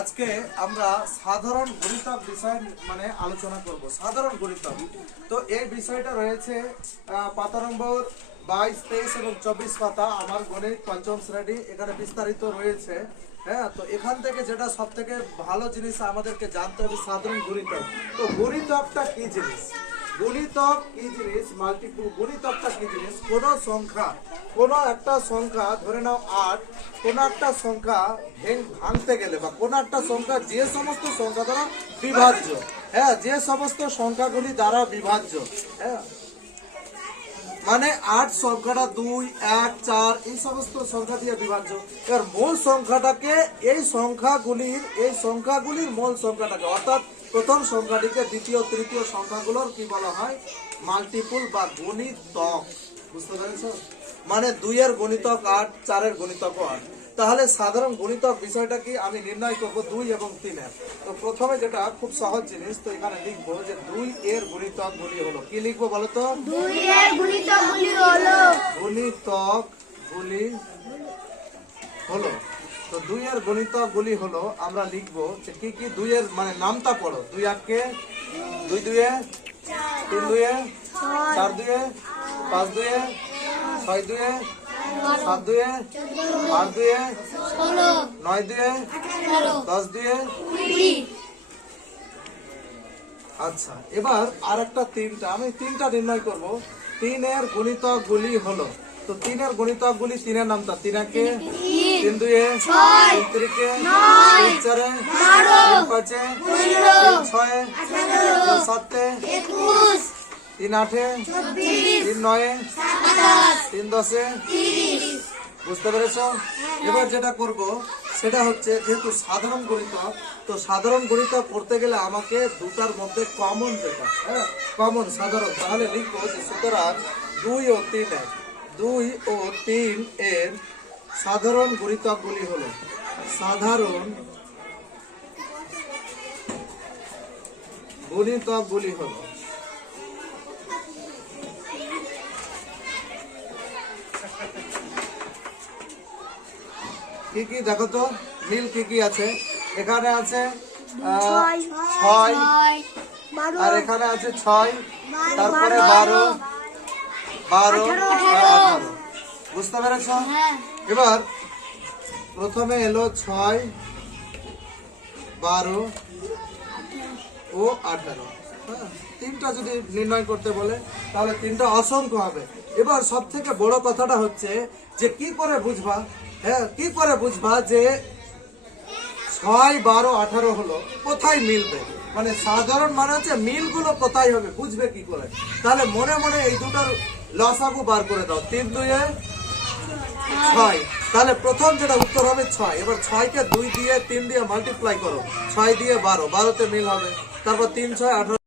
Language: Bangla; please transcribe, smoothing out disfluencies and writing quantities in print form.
আজকে আমরা সাধারণ গণিতক বিষয় মানে আলোচনা করব। সাধারণ গণিতক, তো এই বিষয়টা রয়েছে পাতা নম্বর 22, 23 এবং 24 পাতা। আমার গণিত পঞ্চম শ্রেণী, এখানে বিস্তারিত রয়েছে। হ্যাঁ, তো এখান থেকে যেটা সব থেকে ভালো জিনিস আমাদেরকে জানতে হবে সাধারণ গণিতক। তো গণিতকটা কি জিনিস, গণিতক কি জিনিস, মাল্টিপল গণিতকটা কি জিনিস? কোন সংখ্যা, কোন একটা সংখ্যা ধরে নাও 8, কোন একটা সংখ্যা ভাঙতে গেলে বা কোন একটা সংখ্যা যে সমস্ত সংখ্যা দ্বারা বিভাজ্য, হ্যাঁ, যে সমস্ত সংখ্যাগুলি দ্বারা বিভাজ্য, হ্যাঁ, মানে 8 সংখ্যাটা 2, 1, 4 এই সমস্ত সংখ্যা দিয়ে বিভাজ্য। এবার মূল সংখ্যাটাকে এই সংখ্যাগুলির মূল সংখ্যাটাকে, অর্থাৎ প্রথম সংখ্যাটিকে দ্বিতীয় তৃতীয় সংখ্যাগুলোর কি বলা হয়? মাল্টিপল বা গণিতক। বুঝতে পেরেছ? মানে 2 এর গণিতক 8, 4 এর গণিতক 8। তাহলে সাধারণ গণিতক বিষয়টা কি আমি নির্ণয় করব 2 এবং 3 এর। তো প্রথমে যেটা খুব সহজ জিনিস, তো এখানে লিখবো যে 2 এর গণিতকগুলি হলো, কি লিখবো বলো তো? 2 এর গণিতকগুলি হলো, গণিতকগুলি হলো। তো 2 এর গণিতকগুলি হলো, আমরা লিখবো যে কি কি 2 এর মানে নামটা পড়ো। 2 8 2 2 3 2 4 2 5 2 6 2 7 2 8 2 9 2 10 2 20। আচ্ছা, এবার আর একটা আমি তিনটা নির্ণয় করব। 3 এর গণিতকগুলি হলো, তো 3 এর গণিতকগুলি, 3 এর নামটা 3 1 3 2 3 3 3 4 3 5 3 6 3 7 21, 3 8 3 9 3 10। বুঝতে পেরেছো? এবার যেটা করব সেটা হচ্ছে, যেহেতু সাধারণ গণিতক, তো সাধারণ গণিতক করতে গেলে আমাকে দুটার মধ্যে কমন যেটা, হ্যাঁ, কমন সাধারণ, তাহলে লিখবো যে সুতরাং 2 ও 3 এর 2 ও 3 এর সাধারণ গণিতকগুলি হলো, সাধারণ গণিতকগুলি হলো কি কি? দেখো তো মিল কি কি আছে। এখানে আছে 6, আর এখানে আছে 6, তারপরে 12 আর 18। বুঝতে পেরেছ? এবার প্রথমে এলো 6, 12 ও 18। হ্যাঁ, তিনটা যদি নির্ণয় করতে বলে তাহলে তিনটা অসংখ্য হবে। এবার সব থেকে বড় কথাটা হচ্ছে যে কি করে বুঝবা, হ্যাঁ, কি করে বুঝবা যে 6, 12, 18 হলো, কোথায় মিলবে? মানে সাধারণ মানে হচ্ছে মিলগুলো কোথায় হবে, বুঝবে কি করে? তাহলে মনে মনে এই দুটার লসাগু বার করে দাও। 3 2 6, তাহলে প্রথম যেটা উত্তর হবে 6। এবার 6 কে 2 দিয়ে 3 দিয়ে মাল্টিপ্লাই করো, 6 দিয়ে 12, 12 তে মিল হবে। তারপর 3 6 18।